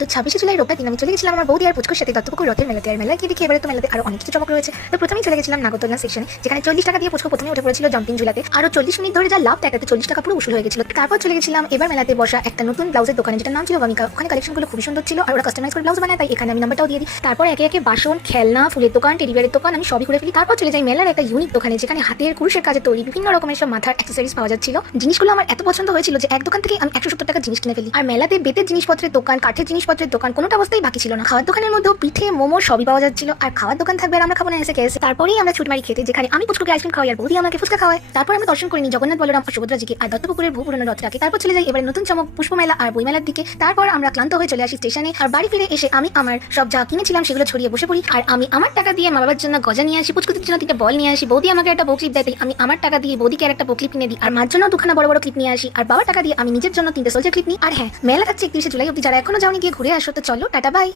তো 26শে জুলাই রোববার দিন আমি চলে গেছিলাম আমার বৌদি আর পুচকুর সাথে দত্তপুকুর রথের মেলাতে। আর মেলায় গিয়ে দেখি এবারে তো মেলাতে আরো অনেক কিছু চমক রয়েছে। তো প্রথমেই চলে গেছিলাম নাগরদোলনা সেকশনে, যেখানে 40 টাকা দিয়ে পুচকু প্রথমে উঠে পড়েছিল জাম্পিং ঝুলাতে। আরো 40 মিনিট ধরে যা লাভ দেখাতে 40 টাকা পুরো উসুল হয়ে গেছিল। তারপর চলে গেছিলাম এবার মেলাতে বসা একটা নতুন ব্লাউজের দোকানে, যেটা নাম ছিল ভূমিকা। ওখানে কালেকশনগুলো খুবই সুন্দর ছিল আর ওরা কাস্টমাইজ করে ব্লাউজ বানায়, তাই এখানে আমি নাম্বারটাও দিয়ে দিই। তারপর একে একে বাসন, খেলনা, ফুলের দোকান, টেডিবিয়ারের দোকান আমি সবই ঘুরে ফেলি। তারপর চলে যাই মেলার একটা ইউনিক দোকানে, যেখানে হাতের কুরুশের কাজে তৈরি বিভিন্ন রকমের সব মাথার অ্যাক্সেসরিজ পাওয়া যাচ্ছিল। জিনিসগুলো আমার এত পছন্দ হয়েছিল যে এক দোকান থেকে আমি 170 টাকা জিনিস কিনে ফেলি। আর মেলাতে বেতের জিনিসপত্রের দোকান, কাঠের জিনিসপত্রের দোকান কোনোটা অবস্থায় বাকি ছিল না। খাওয়ার দোকানের মধ্যেও পিঠে, মোমো সবই পাওয়া যাচ্ছিল। আর খাওয়ার দোকান থাকবে আর আমরা খাবো না এসে কেসে। তারপরেই আমরা ছুট মারি খেতে, যেখানে আমি পুচকুকে আইসক্রিম খাওয়াই আর বৌদি আমাকে ফুচকা খাওয়ায়। তারপর আমরা দর্শন করিনি জগন্নাথ, বলরাম আর সুভদ্রাজিকে আর দত্তপুকুরের ভূ পুরনো রথটাকে। তারপর চলে যাই এবারে নতুন চমক পুষ্প মেলা আর বই মেলার দিকে। তারপর আমরা ক্লান্ত হয়ে চলে আসি স্টেশনে। আর বাড়ি ফিরে এসে আমি আমার সব যা কিনেছিলাম সেগুলো ছড়িয়ে বসে পড়ি। আর আমি আমার টাকা দিয়ে মা বাবার জন্য গজা নিয়ে আসি, পুচকুদের জন্য 3টা বল নিয়ে আসি, বৌদি আমাকে একটা বউ ক্লিপ দেয়, তাই আমি আমার টাকা দিয়ে বৌদিকে আর একটা বউ ক্লিপ কিনে দিই। আর মার জন্য 2খানা বড় বড় ক্লিপ নিয়ে আসি। আর বাবার টাকা দিয়ে আমি নিজের জন্য 3টে সোলজার ক্লিপ নিই। আর হ্যাঁ, মেলা থাকছে 31শে জুলাই অব্দি। যারা এখনো যাওনি গিয়ে ঘুরে আসো। তো চলো, টাটা বাই।